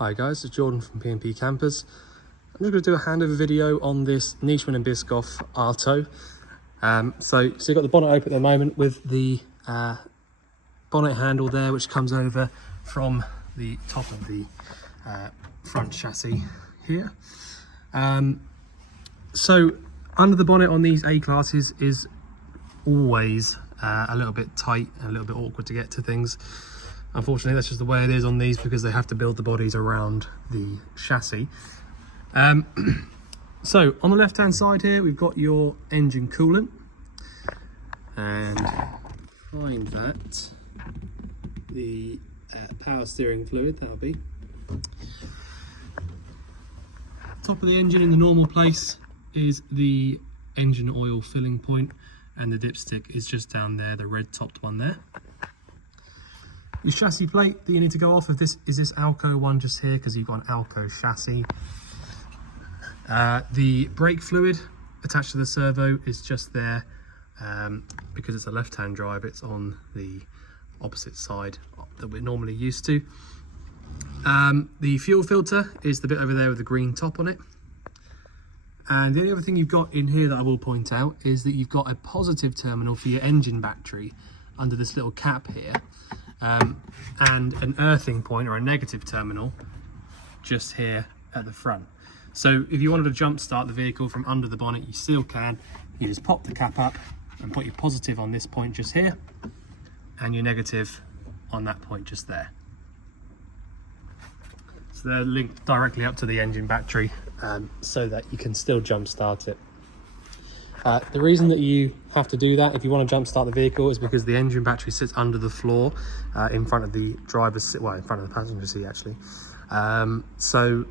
Hi guys, it's Jordan from P&P Campers. I'm just going to do a handover video on this Niesmann and Bischoff Arto. So you've got the bonnet open at the moment with the bonnet handle there, which comes over from the top of the front chassis here. So under the bonnet on these A-classes is always a little bit tight and a little bit awkward to get to things. Unfortunately, that's just the way it is on these because they have to build the bodies around the chassis. So on the left hand side here, we've got your engine coolant, and behind that, the power steering fluid, that'll be. Top of the engine in the normal place is the engine oil filling point, and the dipstick is just down there, the red topped one there. Your chassis plate that you need to go off of this is this Arto one just here because you've got an Arto chassis. The brake fluid attached to the servo is just there because it's a left-hand drive. It's on the opposite side that we're normally used to. The fuel filter is the bit over there with the green top on it. And the only other thing you've got in here that I will point out is that you've got a positive terminal for your engine battery under this little cap here. And an earthing point or a negative terminal just here at the front. So if you wanted to jump start the vehicle from under the bonnet, you still can. You just pop the cap up and put your positive on this point just here and your negative on that point just there. So they're linked directly up to the engine battery so that you can still jump start it. The reason that you have to do that if you want to jump start the vehicle is because the engine battery sits under the floor in front of the driver's seat, well, in front of the passenger seat actually. So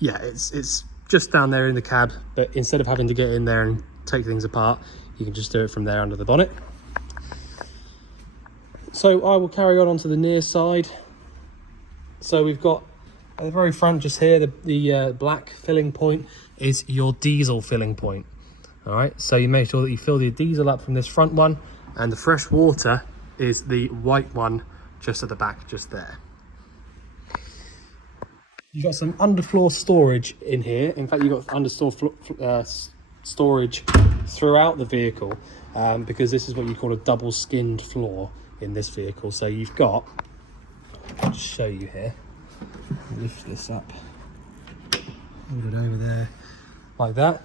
yeah, it's just down there in the cab, but instead of having to get in there and take things apart, you can just do it from there under the bonnet. So I will carry on onto the near side. So we've got at the very front just here, the black filling point is your diesel filling point. All right, so you make sure that you fill the diesel up from this front one, and the fresh water is the white one just at the back, just there. You've got some underfloor storage in here. In fact, you've got underfloor storage throughout the vehicle because this is what you call a double skinned floor in this vehicle. So you've got, I'll just show you here, lift this up, hold it over there. Like that.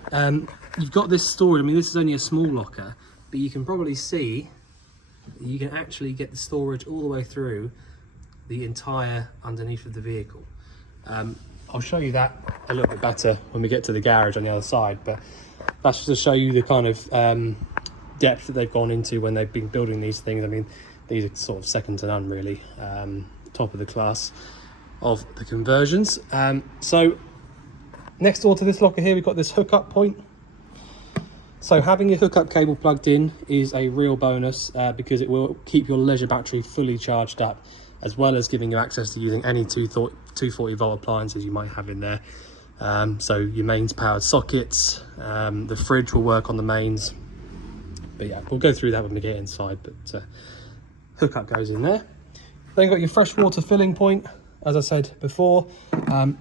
You've got this storage. I mean, this is only a small locker, but you can probably see that you can actually get the storage all the way through the entire underneath of the vehicle. I'll show you that a little bit better when we get to the garage on the other side, but that's just to show you the kind of depth that they've gone into when they've been building these things. I mean, these are sort of second to none really, top of the class of the conversions. So next door to this locker here, we've got this hookup point. So having your hookup cable plugged in is a real bonus because it will keep your leisure battery fully charged up, as well as giving you access to using any 240 volt appliances you might have in there. So your mains powered sockets, the fridge will work on the mains. But yeah, we'll go through that when we get inside, but hookup goes in there. Then you've got your fresh water filling point, as I said before.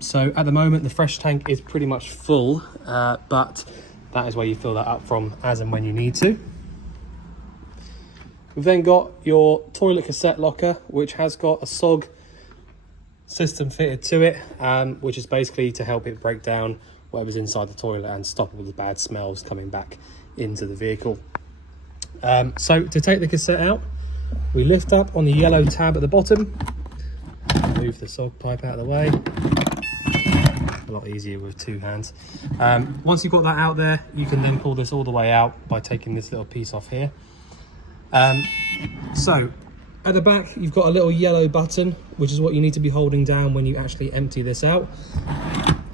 So at the moment the fresh tank is pretty much full, but that is where you fill that up from as and when you need to. We've then got your toilet cassette locker, which has got a SOG system fitted to it, which is basically to help it break down whatever's inside the toilet and stop all the bad smells coming back into the vehicle. So to take the cassette out, we lift up on the yellow tab at the bottom, move the SOG pipe out of the way. A lot easier with two hands. Once you've got that out there, you can then pull this all the way out by taking this little piece off here. So at the back, you've got a little yellow button, which is what you need to be holding down when you actually empty this out.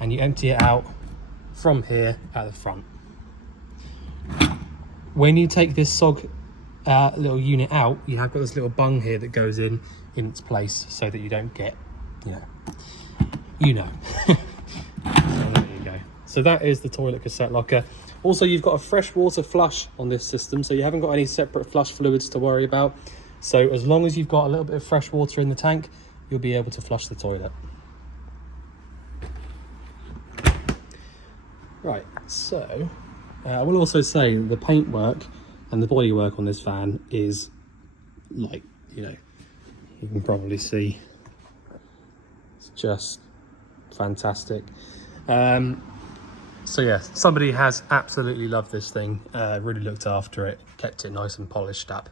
And you empty it out from here at the front. When you take this SOG little unit out, you have got this little bung here that goes in its place so that you don't get, you know. So there you go. So that is the toilet cassette locker. Also, you've got a fresh water flush on this system, so you haven't got any separate flush fluids to worry about. So as long as you've got a little bit of fresh water in the tank, you'll be able to flush the toilet. Right, so I will also say the paintwork and the bodywork on this van is like, you know, you can probably see it's just fantastic. So yeah, somebody has absolutely loved this thing, really looked after it, kept it nice and polished up.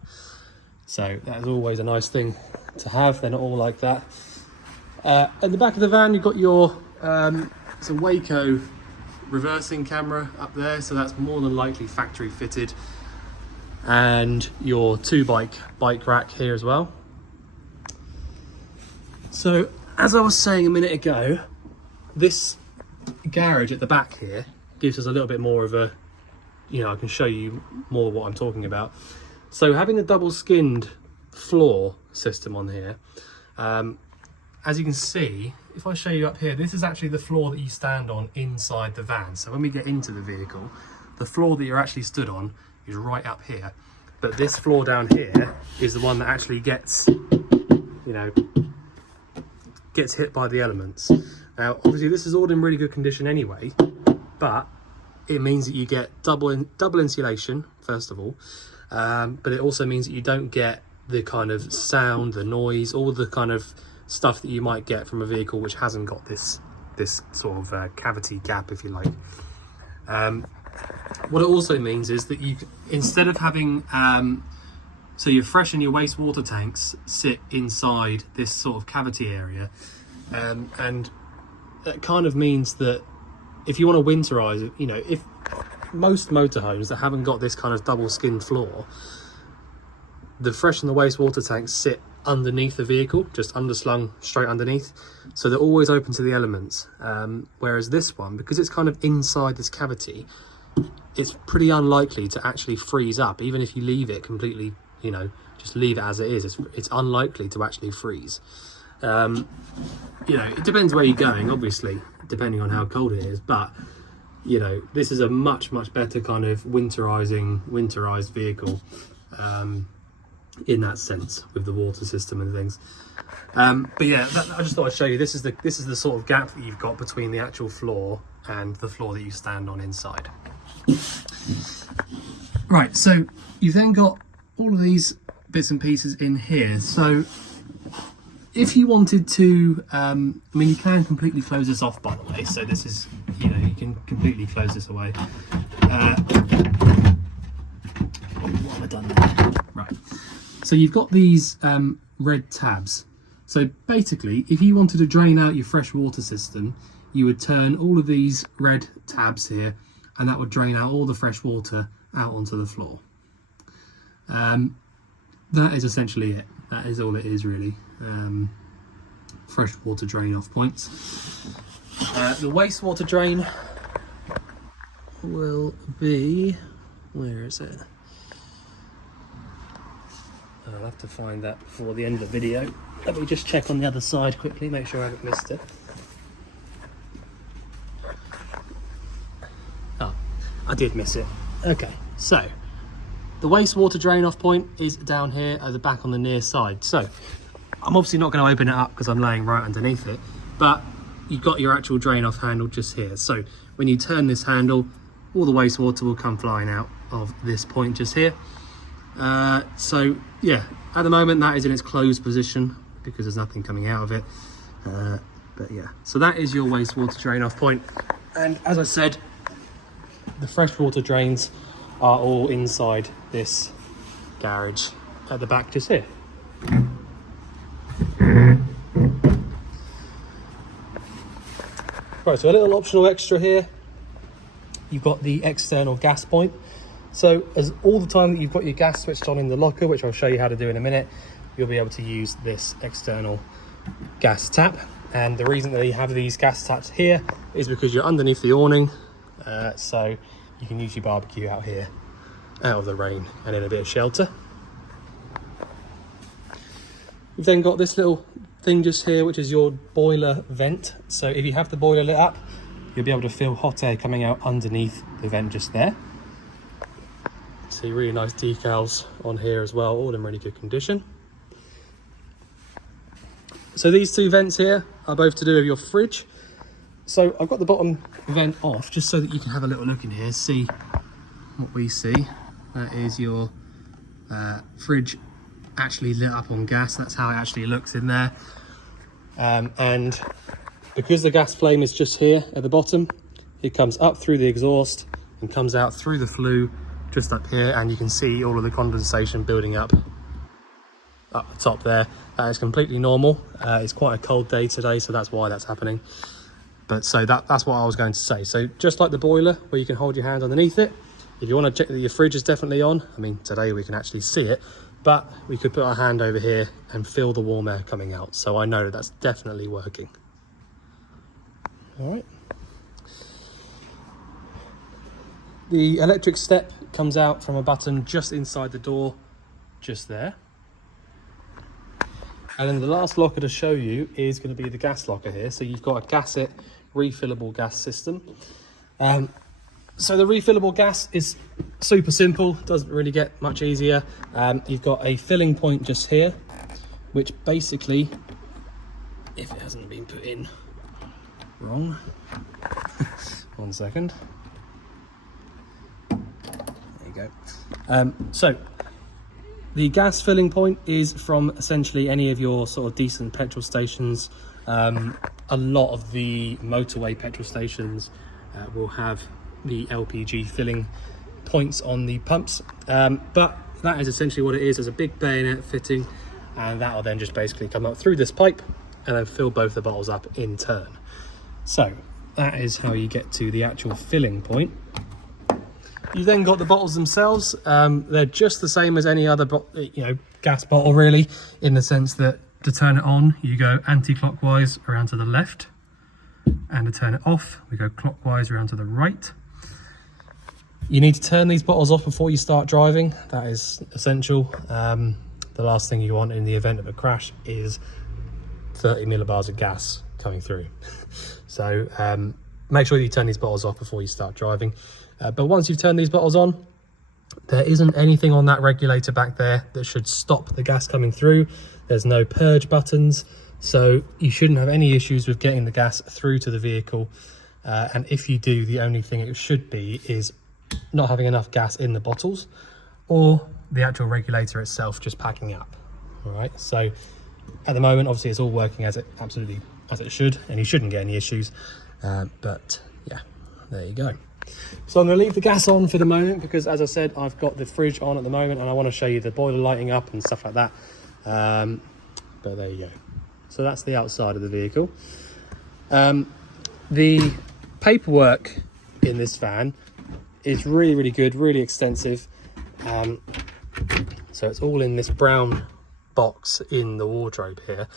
So that is always a nice thing to have. They're not all like that. At the back of the van, you've got your it's a Waco reversing camera up there, so that's more than likely factory fitted, and your 2-bike rack here as well. So as I was saying a minute ago, this garage at the back here gives us a little bit more of a, you know, I can show you more what I'm talking about. So having a double skinned floor system on here, as you can see, if I show you up here, this is actually the floor that you stand on inside the van. So when we get into the vehicle, the floor that you're actually stood on is right up here. But this floor down here is the one that actually gets, you know, gets hit by the elements. Now, obviously this is all in really good condition anyway, but it means that you get double insulation, first of all, but it also means that you don't get the kind of sound, the noise, all the kind of stuff that you might get from a vehicle which hasn't got this sort of cavity gap, if you like. What it also means is that you, instead of having so your fresh and your wastewater tanks sit inside this sort of cavity area, and that kind of means that if you want to winterize it, you know, if most motorhomes that haven't got this kind of double skinned floor, the fresh and the wastewater tanks sit underneath the vehicle, just underslung straight underneath, so they're always open to the elements. Whereas this one, because it's kind of inside this cavity, it's pretty unlikely to actually freeze up. Even if you leave it completely, you know, just leave it as it is, it's unlikely to actually freeze. You know, it depends where you're going, obviously, depending on how cold it is, but you know, this is a much better kind of winterized vehicle, in that sense, with the water system and things. But yeah, I just thought I'd show you, this is the sort of gap that you've got between the actual floor and the floor that you stand on inside. Right, so you've then got all of these bits and pieces in here. So if you wanted to, I mean, you can completely close this off, by the way. So this is, you know, you can completely close this away. What have I done there? Right. So you've got these red tabs. So basically, if you wanted to drain out your fresh water system, you would turn all of these red tabs here, and that would drain out all the fresh water out onto the floor. That is essentially it. That is all it is, really. Fresh water drain off points. The wastewater drain will be, where is it? I'll have to find that before the end of the video. Let me just check on the other side quickly, make sure I haven't missed it. Oh, I did miss it. Okay, so the wastewater drain off point is down here at the back on the near side. So I'm obviously not going to open it up because I'm laying right underneath it, but you've got your actual drain off handle just here. So when you turn this handle, all the wastewater will come flying out of this point just here. So yeah, at the moment that is in its closed position because there's nothing coming out of it. But yeah, so that is your wastewater drain off point. And as I said, the freshwater drains are all inside this garage at the back just here. Right, so a little optional extra here. You've got the external gas point. So as all the time that you've got your gas switched on in the locker, which I'll show you how to do in a minute, you'll be able to use this external gas tap. And the reason that you have these gas taps here is because you're underneath the awning, so you can use your barbecue out here, out of the rain and in a bit of shelter. You've then got this little thing just here, which is your boiler vent. So if you have the boiler lit up, you'll be able to feel hot air coming out underneath the vent just there. See really nice decals on here as well, all in really good condition. So these two vents here are both to do with your fridge. So I've got the bottom vent off just so that you can have a little look in here, see what we see. That is your fridge actually lit up on gas. That's how it actually looks in there. And because the gas flame is just here at the bottom, it comes up through the exhaust and comes out through the flue just up here, and you can see all of the condensation building up the top there. That is completely normal. It's quite a cold day today, so that's why that's happening. But so that's what I was going to say. So just like the boiler where you can hold your hand underneath it, if you want to check that your fridge is definitely on, I mean today we can actually see it, but we could put our hand over here and feel the warm air coming out. So I know that that's definitely working. All right. The electric step comes out from a button just inside the door, just there. And then the last locker to show you is going to be the gas locker here. So you've got a Gasset refillable gas system. So the refillable gas is super simple, doesn't really get much easier. You've got a filling point just here, which basically, if it hasn't been put in wrong, 1 second. There you go. So the gas filling point is from essentially any of your sort of decent petrol stations. A lot of the motorway petrol stations will have the LPG filling points on the pumps, but that is essentially what it is. There's a big bayonet fitting, and that will then just basically come up through this pipe and then fill both the bottles up in turn. So that is how you get to the actual filling point. You then got the bottles themselves. They're just the same as any other gas bottle really, in the sense that to turn it on you go anti-clockwise around to the left, and to turn it off we go clockwise around to the right. You need to turn these bottles off before you start driving. That is essential. The last thing you want in the event of a crash is 30 millibars of gas coming through. So make sure you turn these bottles off before you start driving. But once you've turned these bottles on, there isn't anything on that regulator back there that should stop the gas coming through. There's no purge buttons, so you shouldn't have any issues with getting the gas through to the vehicle. And if you do, the only thing it should be is not having enough gas in the bottles, or the actual regulator itself just packing up. All right, so at the moment obviously it's all working as it should, and you shouldn't get any issues. But yeah, there you go. So I'm going to leave the gas on for the moment because, as I said, I've got the fridge on at the moment and I want to show you the boiler lighting up and stuff like that. But there you go. So that's the outside of the vehicle. The paperwork in this van is really, really good, really extensive. So it's all in this brown box in the wardrobe here.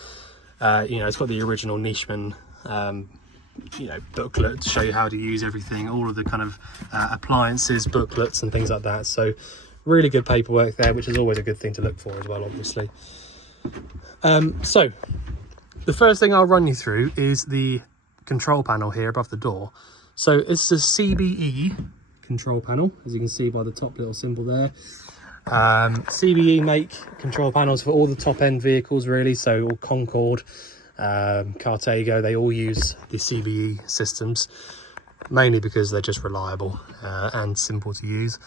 It's got the original Niesmann booklet to show you how to use everything, all of the kind of appliances, booklets and things like that. So really good paperwork there, which is always a good thing to look for as well, obviously. So the first thing I'll run you through is the control panel here above the door. So it's a CBE control panel, as you can see by the top little symbol there. CBE make control panels for all the top end vehicles really, so all Concorde, Cartago, they all use the CBE systems, mainly because they're just reliable and simple to use.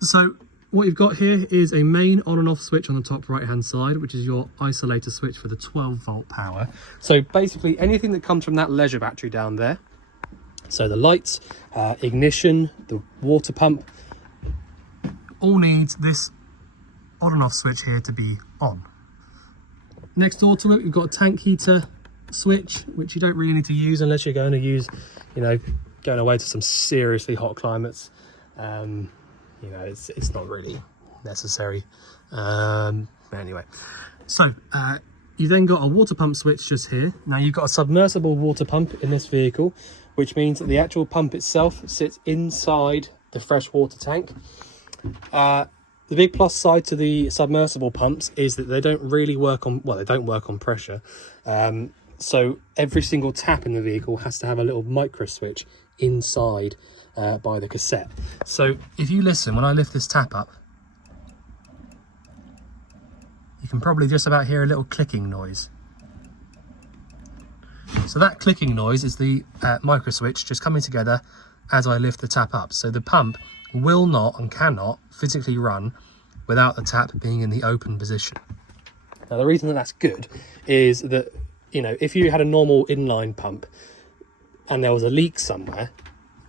So what you've got here is a main on and off switch on the top right hand side, which is your isolator switch for the 12 volt power. So basically anything that comes from that leisure battery down there, so the lights, ignition, the water pump, all needs this on and off switch here to be on. Next door to it, we've got a tank heater switch, which you don't really need to use unless you're going to use, going away to some seriously hot climates. It's not really necessary. Anyway, so you then got a water pump switch just here. Now you've got a submersible water pump in this vehicle, which means that the actual pump itself sits inside the freshwater tank. The big plus side to the submersible pumps is that they don't really work on, they don't work on pressure. So every single tap in the vehicle has to have a little micro switch inside by the cassette. So if you listen, when I lift this tap up, you can probably just about hear a little clicking noise. So that clicking noise is the micro switch just coming together as I lift the tap up. So the pump will not and cannot physically run without the tap being in the open position. Now the reason that that's good is that, you know, if you had a normal inline pump and there was a leak somewhere,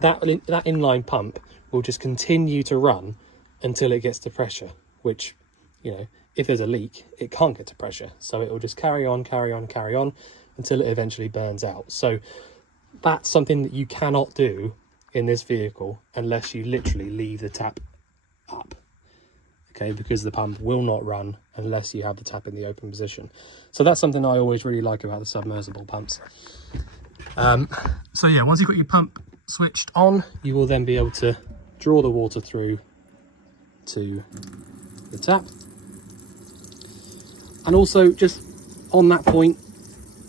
that inline pump will just continue to run until it gets to pressure, which, you know, if there's a leak, it can't get to pressure. So it will just carry on until it eventually burns out. So that's something that you cannot do in this vehicle unless you literally leave the tap up. Okay, because the pump will not run unless you have the tap in the open position. So that's something I always really like about the submersible pumps. So yeah, once you've got your pump switched on, you will then be able to draw the water through to the tap. And also, just on that point,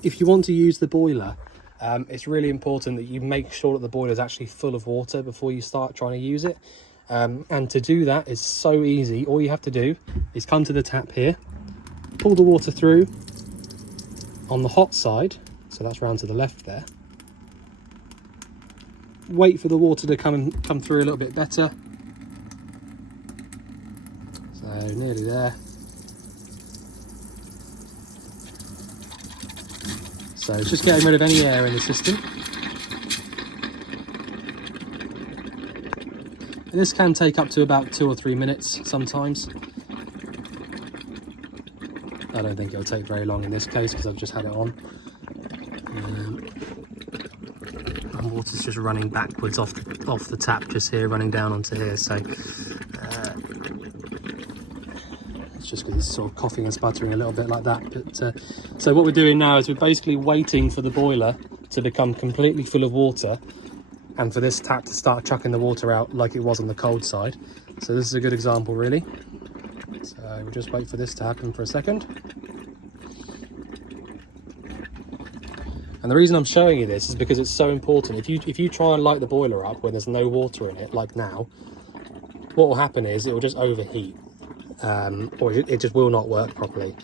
if you want to use the boiler, it's really important that you make sure that the boiler is actually full of water before you start trying to use it. And to do that is so easy. All you have to do is come to the tap here, pull the water through on the hot side, so that's round to the left there. Wait for the water to come through a little bit better. So nearly there. So it's just getting rid of any air in the system. And this can take up to about 2 or 3 minutes sometimes. I don't think it'll take very long in this case because I've just had it on. And water's just running backwards off the tap just here, running down onto here. So it's just because it's sort of coughing and sputtering a little bit like that. But so what we're doing now is we're basically waiting for the boiler to become completely full of water and for this tap to start chucking the water out like it was on the cold side. So this is a good example, really. So we'll just wait for this to happen for a second. And the reason I'm showing you this is because it's so important. If you try and light the boiler up when there's no water in it, like now, what will happen is it will just overheat, or it just will not work properly.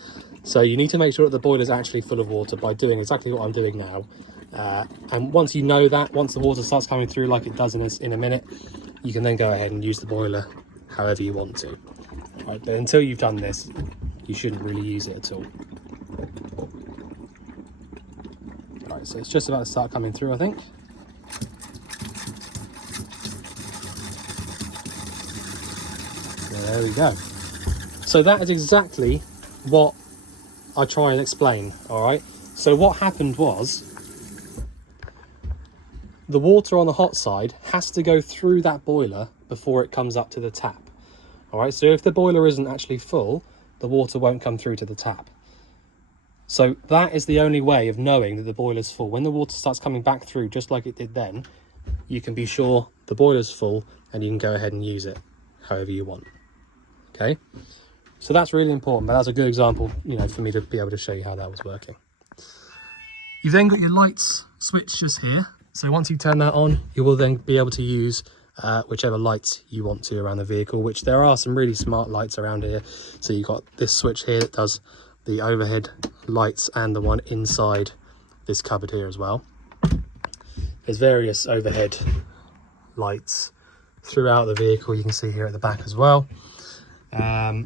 So you need to make sure that the boiler is actually full of water by doing exactly what I'm doing now. And once you know that, once the water starts coming through like it does in a minute, you can then go ahead and use the boiler however you want to. Right, but until you've done this, you shouldn't really use it at all. Right, so it's just about to start coming through, I think. There we go. So that is exactly what I try and explain, all right? So what happened was, the water on the hot side has to go through that boiler before it comes up to the tap. All right, so if the boiler isn't actually full, the water won't come through to the tap. So that is the only way of knowing that the boiler's full. When the water starts coming back through, just like it did then, you can be sure the boiler's full and you can go ahead and use it however you want. Okay, so that's really important, but that's a good example, you know, for me to be able to show you how that was working. You've then got your lights switch just here. So once you turn that on, you will then be able to use whichever lights you want to around the vehicle, which there are some really smart lights around here. So you've got this switch here that does the overhead lights and the one inside this cupboard here as well. There's various overhead lights throughout the vehicle, you can see here at the back as well. But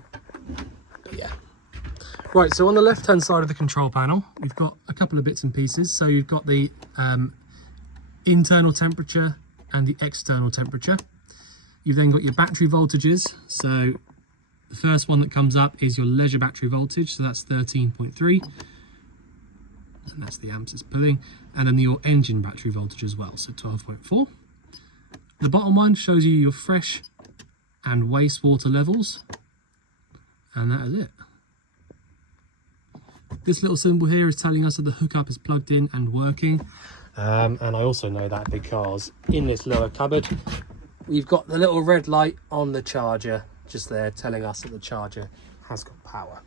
yeah. Right, so on the left hand side of the control panel, you've got a couple of bits and pieces. So you've got the internal temperature and the external temperature. You've then got your battery voltages. So the first one that comes up is your leisure battery voltage, so that's 13.3, and that's the amps it's pulling. And then your engine battery voltage as well, so 12.4. The bottom one shows you your fresh and wastewater levels, and that is it. This little symbol here is telling us that the hookup is plugged in and working. And I also know that because in this lower cupboard, we've got the little red light on the charger just there telling us that the charger has got power.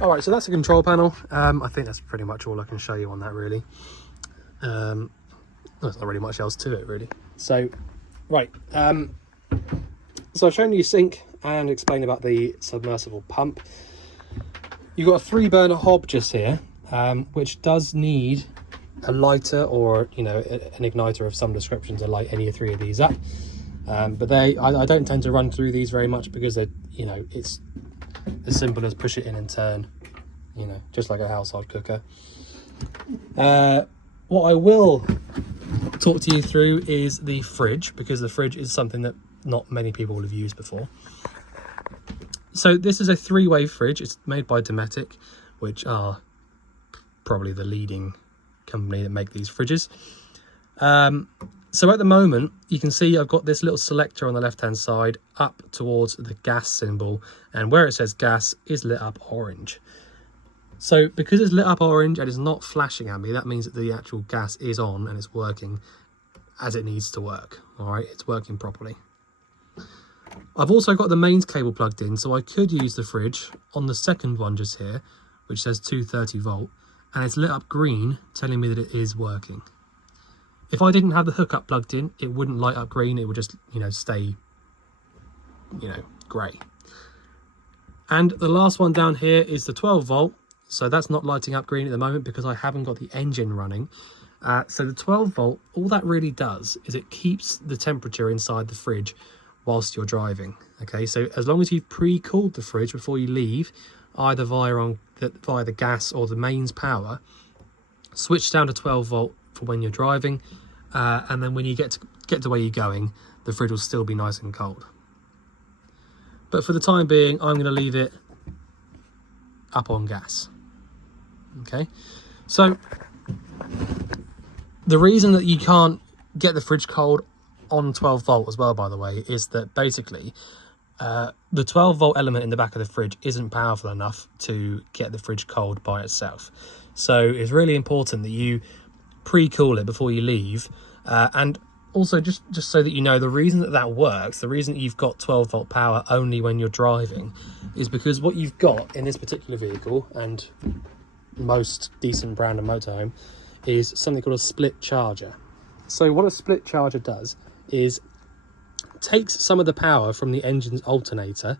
All right, so that's the control panel. I think that's pretty much all I can show you on that, really. There's not really much else to it, really. So, right. So I've shown you sink and explained about the submersible pump. You've got a 3-burner hob just here. which does need a lighter or, you know, an igniter of some description to light any three of these up. But I don't tend to run through these very much because they're, you know, it's as simple as push it in and turn, you know, just like a household cooker. What I will talk to you through is the fridge, because the fridge is something that not many people have used before. So this is a 3-way fridge. It's made by Dometic, which are probably the leading company that make these fridges. So at the moment, you can see I've got this little selector on the left-hand side up towards the gas symbol, and where it says gas is lit up orange. So because it's lit up orange and it's not flashing at me, that means that the actual gas is on and it's working as it needs to work. All right, it's working properly. I've also got the mains cable plugged in, so I could use the fridge on the second one just here, which says 230 volt, and it's lit up green, telling me that it is working. If I didn't have the hookup plugged in, it wouldn't light up green, it would just, you know, stay, you know, grey. And the last one down here is the 12 volt, so that's not lighting up green at the moment because I haven't got the engine running. So the 12 volt, all that really does is it keeps the temperature inside the fridge whilst you're driving. Okay, so as long as you've pre-cooled the fridge before you leave, either via the gas or the mains power, switch down to 12 volt for when you're driving, and then when you get to where you're going, the fridge will still be nice and cold. But for the time being, I'm going to leave it up on gas. Okay, so the reason that you can't get the fridge cold on 12 volt as well, by the way, is that basically the 12 volt element in the back of the fridge isn't powerful enough to get the fridge cold by itself. So it's really important that you pre-cool it before you leave. And also, just so that you know, the reason that works, the reason that you've got 12 volt power only when you're driving, is because what you've got in this particular vehicle, and most decent brand of motorhome, is something called a split charger. So what a split charger does is takes some of the power from the engine's alternator,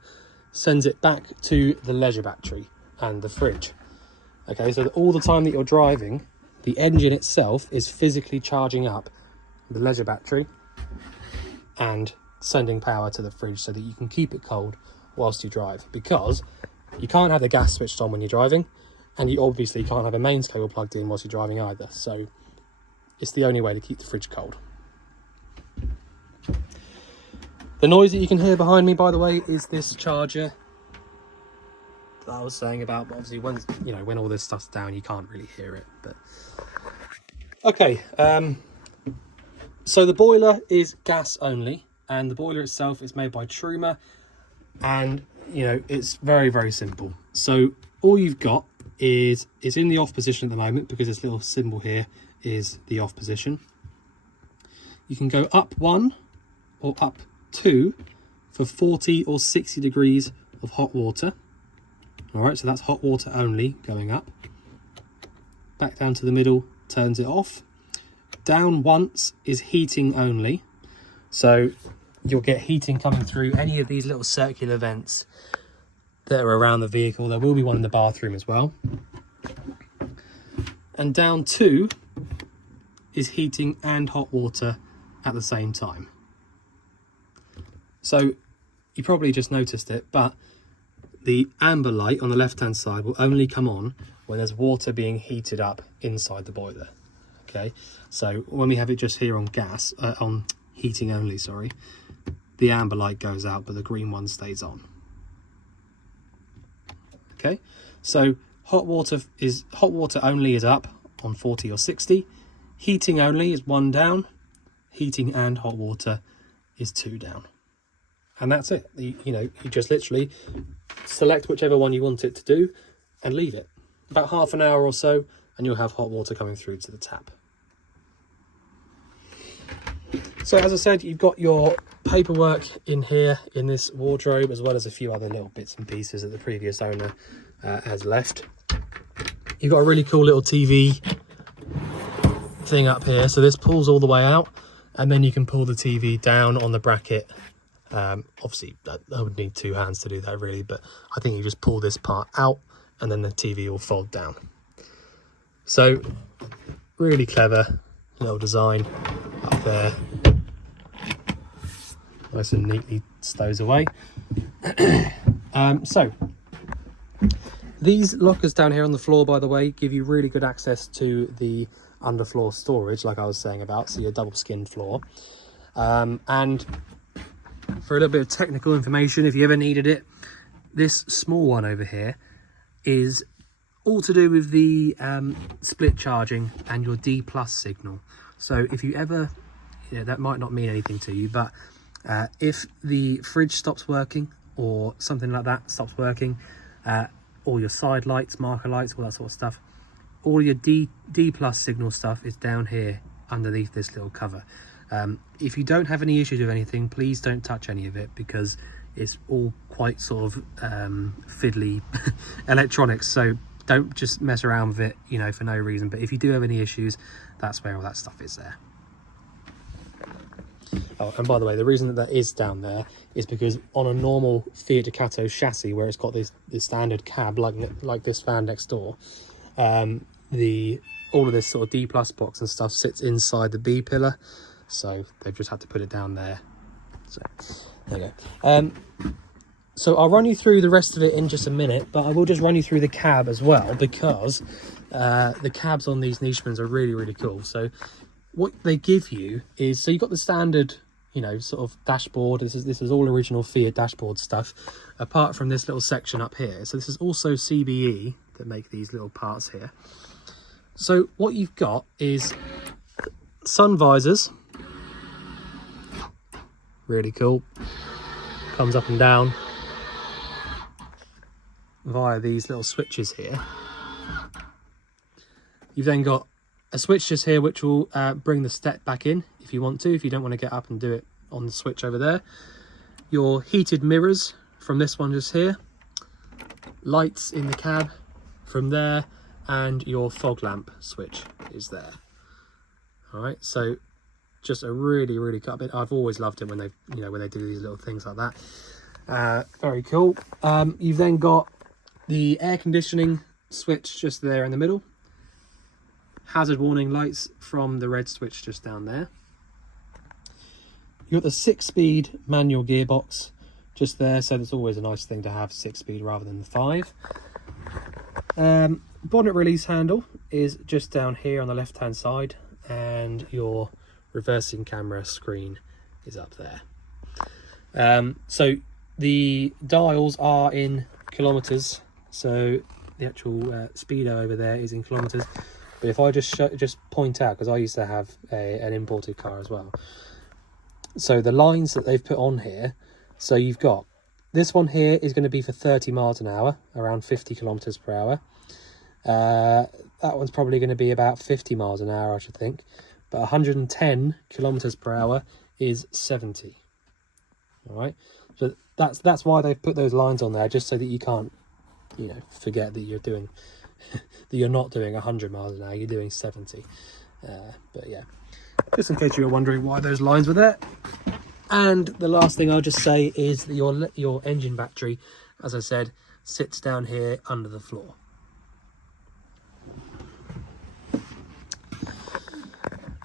sends it back to the leisure battery and the fridge. Okay, so that all the time that you're driving, the engine itself is physically charging up the leisure battery and sending power to the fridge so that you can keep it cold whilst you drive, because you can't have the gas switched on when you're driving, and you obviously can't have a mains cable plugged in whilst you're driving either. So it's the only way to keep the fridge cold. The noise that you can hear behind me, by the way, is this charger that I was saying about. But obviously, when all this stuff's down, you can't really hear it. But okay, so the boiler is gas only, and the boiler itself is made by Truma, and you know, it's very, very simple. So all you've got is it's in the off position at the moment because this little symbol here is the off position. You can go up 1 or up 2 for 40 or 60 degrees of hot water. All right, so that's hot water only going up. Back down to the middle turns it off. Down once is heating only. So you'll get heating coming through any of these little circular vents that are around the vehicle. There will be one in the bathroom as well. And down 2 is heating and hot water at the same time. So you probably just noticed it, but the amber light on the left hand side will only come on when there's water being heated up inside the boiler. Okay, so when we have it just here on gas, on heating only, sorry, the amber light goes out, but the green one stays on. Okay, so hot water only is up on 40 or 60. Heating only is 1 down. Heating and hot water is 2 down. And that's it. You just literally select whichever one you want it to do and leave it. About half an hour or so, and you'll have hot water coming through to the tap. So as I said, you've got your paperwork in here in this wardrobe, as well as a few other little bits and pieces that the previous owner has left. You've got a really cool little TV thing up here. So this pulls all the way out, and then you can pull the TV down on the bracket. Obviously, I would need 2 hands to do that really, but I think you just pull this part out and then the TV will fold down. So really clever little design up there, nice and neatly stows away. So these lockers down here on the floor, by the way, give you really good access to the underfloor storage, like I was saying about, so your double skinned floor. And for a little bit of technical information, if you ever needed it, this small one over here is all to do with the split charging and your D+ signal. So if you ever, that might not mean anything to you, but if the fridge stops working or something like that stops working, all your side lights, marker lights, all that sort of stuff, all your D+ signal stuff is down here underneath this little cover. If you don't have any issues with anything, please don't touch any of it, because it's all quite sort of fiddly electronics, so don't just mess around with it, you know, for no reason. But if you do have any issues, that's where all that stuff is there. Oh, and by the way, the reason that is down there is because on a normal Fiat Ducato chassis, where it's got this standard cab like this van next door, all of this sort of D+ box and stuff sits inside the B pillar, so they've just had to put it down there. So there you go. So I'll run you through the rest of it in just a minute, but I will just run you through the cab as well, because the cabs on these Niesmanns are really, really cool. So what they give you is, so you've got the standard, you know, sort of dashboard. This is all original Fiat dashboard stuff, apart from this little section up here. So this is also CBE that make these little parts here. So what you've got is sun visors, really cool, comes up and down via these little switches here. You've then got a switch just here which will bring the step back in if you want to, if you don't want to get up and do it on the switch over there. Your heated mirrors from this one just here, lights in the cab from there, and your fog lamp switch is there. All right, so just a really, really cool bit. I've always loved it when they, you know, when they do these little things like that. Very cool. You've then got the air conditioning switch just there in the middle. Hazard warning lights from the red switch just down there. You've got the 6-speed manual gearbox just there, so that's always a nice thing to have, 6-speed rather than the 5. Bonnet release handle is just down here on the left hand side, and your reversing camera screen is up there. So the dials are in kilometers, so the actual speedo over there is in kilometers. But if I just point out, because I used to have an imported car as well, so the lines that they've put on here, so you've got this one here is going to be for 30 miles an hour, around 50 kilometers per hour. That one's probably going to be about 50 miles an hour, I should think, but 110 kilometers per hour is 70. All right, so that's why they've put those lines on there, just so that you can't, you know, forget that you're doing that you're not doing 100 miles an hour, you're doing 70. But yeah, just in case you were wondering why those lines were there. And the last thing I'll just say is that your engine battery, as I said, sits down here under the floor.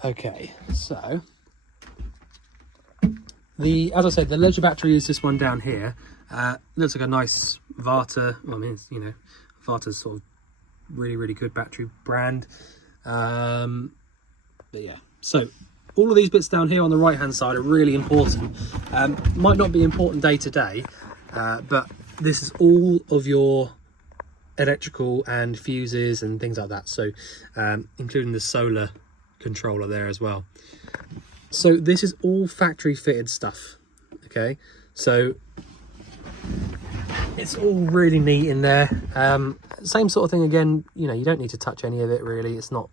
Okay, so as I said, the leisure battery is this one down here. Looks like a nice Varta. Well, I mean, you know, Varta's sort of really, really good battery brand. But yeah, so all of these bits down here on the right hand side are really important. Might not be important day to day, but this is all of your electrical and fuses and things like that, so including the solar controller there as well. So this is all factory fitted stuff, okay? So it's all really neat in there. Same sort of thing again, you know, you don't need to touch any of it really. It's not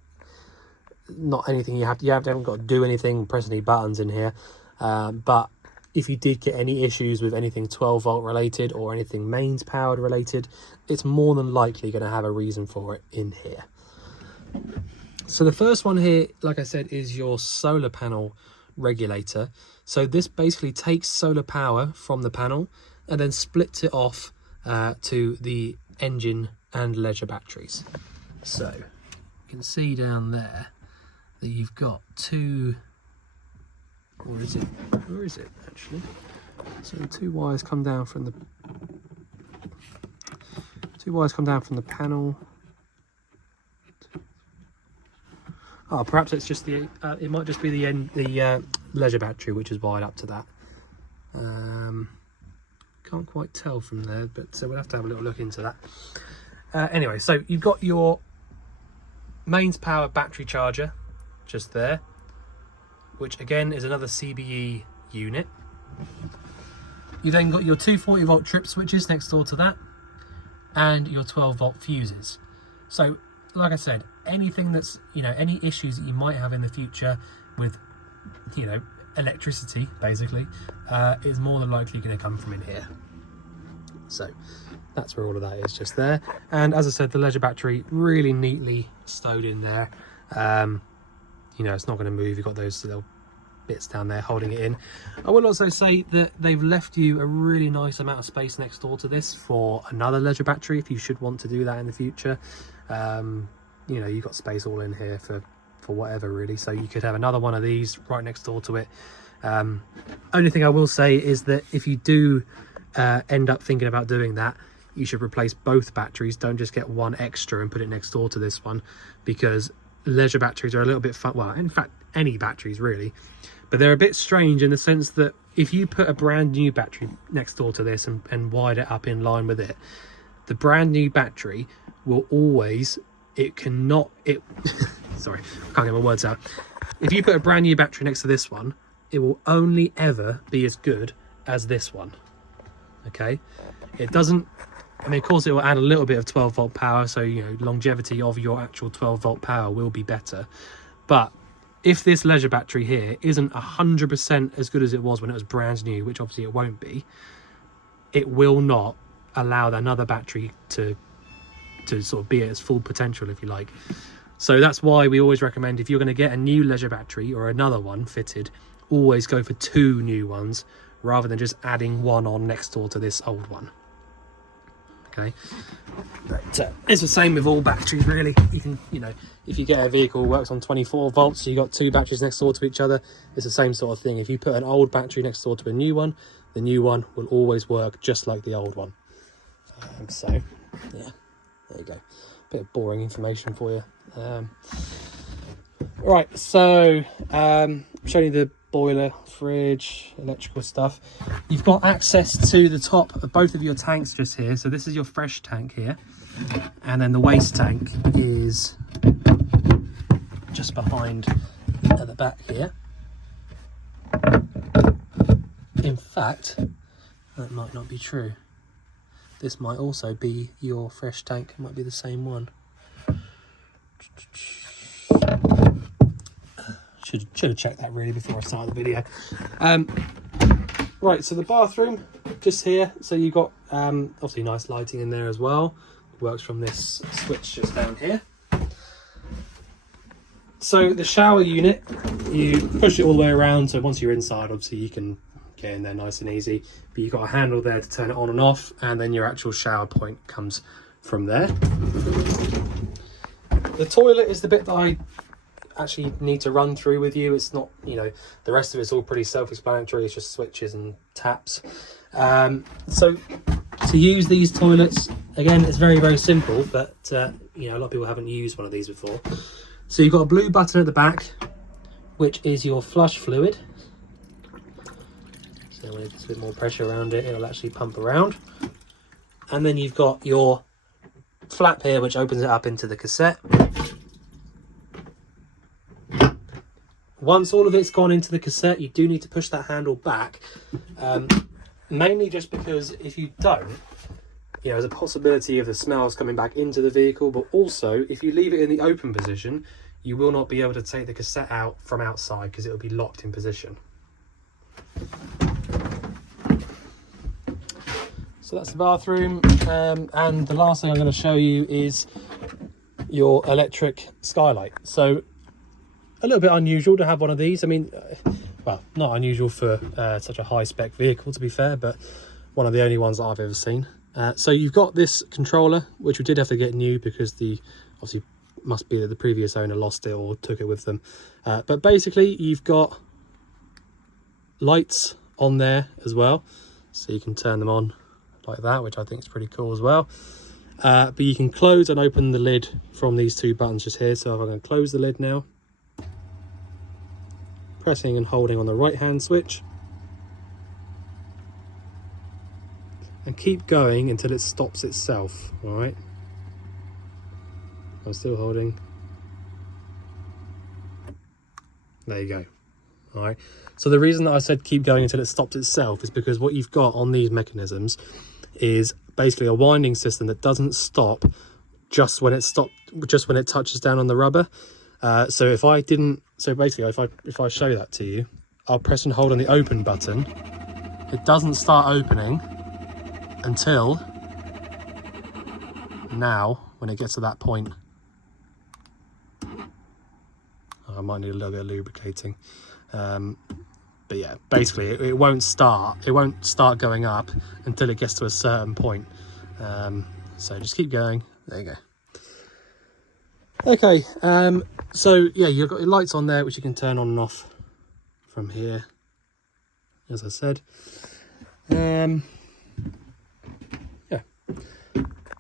anything you haven't got to do anything, press any buttons in here. But if you did get any issues with anything 12 volt related or anything mains powered related, it's more than likely going to have a reason for it in here. So the first one here, like I said, is your solar panel regulator. So this basically takes solar power from the panel and then splits it off to the engine and leisure batteries. So you can see down there that you've got two, or is it, where is it actually? So the two wires come down from the panel. Oh, perhaps it's just the it might just be the leisure battery which is wired up to that. Can't quite tell from there, but we'll have to have a little look into that. Anyway, so you've got your mains power battery charger just there, which again is another CBE unit. You then got your 240 volt trip switches next door to that, and your 12 volt fuses. So like I said, anything that's, you know, any issues that you might have in the future with, you know, electricity basically, is more than likely going to come from in here. So that's where all of that is, just there. And as I said, the leisure battery really neatly stowed in there. You know, it's not going to move. You've got those little bits down there holding it in. I will also say that they've left you a really nice amount of space next door to this for another leisure battery if you should want to do that in the future. You know, you've got space all in here for whatever really, so you could have another one of these right next door to it. Only thing I will say is that if you do end up thinking about doing that, you should replace both batteries. Don't just get one extra and put it next door to this one, because leisure batteries are a little bit fun, well, in fact any batteries really, but they're a bit strange in the sense that if you put a brand new battery next door to this and wired it up in line with it, the brand new battery will always, sorry, I can't get my words out. If you put a brand new battery next to this one, it will only ever be as good as this one. Okay, it doesn't, I mean, of course it will add a little bit of 12 volt power, so, you know, longevity of your actual 12 volt power will be better. But if this leisure battery here isn't 100% as good as it was when it was brand new, which obviously it won't be, it will not allow another battery to sort of be at its full potential, if you like. So that's why we always recommend, if you're going to get a new leisure battery or another one fitted, always go for two new ones rather than just adding one on next door to this old one. Okay, but it's the same with all batteries really. You can, you know, if you get a vehicle that works on 24 volts, so you got two batteries next door to each other, it's the same sort of thing. If you put an old battery next door to a new one, the new one will always work just like the old one. So yeah, there you go, bit of boring information for you. Right, so showing you the boiler, fridge, electrical stuff. You've got access to the top of both of your tanks just here. So this is your fresh tank here, and then the waste tank is just behind at the back here. In fact, that might not be true. This might also be your fresh tank. It might be the same one. Should have checked that really before I started the video. Right, so the bathroom just here. So you've got obviously nice lighting in there as well. Works from this switch just down here. So the shower unit, you push it all the way around. So once you're inside, obviously you can get in there nice and easy. But you've got a handle there to turn it on and off, and then your actual shower point comes from there. The toilet is the bit that I actually need to run through with you. It's not, you know, the rest of it's all pretty self-explanatory. It's just switches and taps. So to use these toilets, again, it's very, very simple, but you know, a lot of people haven't used one of these before. So you've got a blue button at the back, which is your flush fluid. So when it gets a bit more pressure around it, it'll actually pump around. And then you've got your flap here, which opens it up into the cassette. Once all of it's gone into the cassette, you do need to push that handle back, mainly just because if you don't, you know, there's a possibility of the smells coming back into the vehicle, but also if you leave it in the open position, you will not be able to take the cassette out from outside because it will be locked in position. So that's the bathroom, and the last thing I'm going to show you is your electric skylight. So a little bit unusual to have one of these. I mean, well, not unusual for such a high-spec vehicle, to be fair, but one of the only ones that I've ever seen. So you've got this controller, which we did have to get new because the obviously must be that the previous owner lost it or took it with them. But basically you've got lights on there as well, so you can turn them on like that, which I think is pretty cool as well. But you can close and open the lid from these two buttons just here. So if I'm going to close the lid now, pressing and holding on the right hand switch, and keep going until it stops itself. All right, I'm still holding. There you go. All right, so the reason that I said keep going until it stops itself is because what you've got on these mechanisms is basically a winding system that doesn't stop just when it touches down on the rubber. So basically if I show that to you, I'll press and hold on the open button. It doesn't start opening until now, when it gets to that point. I might need a little bit of lubricating. But yeah, basically it won't start going up until it gets to a certain point. So just keep going. There you go. Okay, so yeah, you've got your lights on there, which you can turn on and off from here, as I said. Yeah.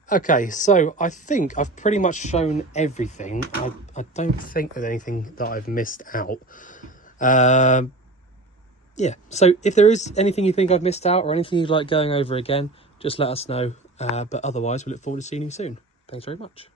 Okay, so I think I've pretty much shown everything. I don't think there's anything that I've missed out. Yeah, so if there is anything you think I've missed out or anything you'd like going over again, just let us know. But otherwise, we look forward to seeing you soon. Thanks very much.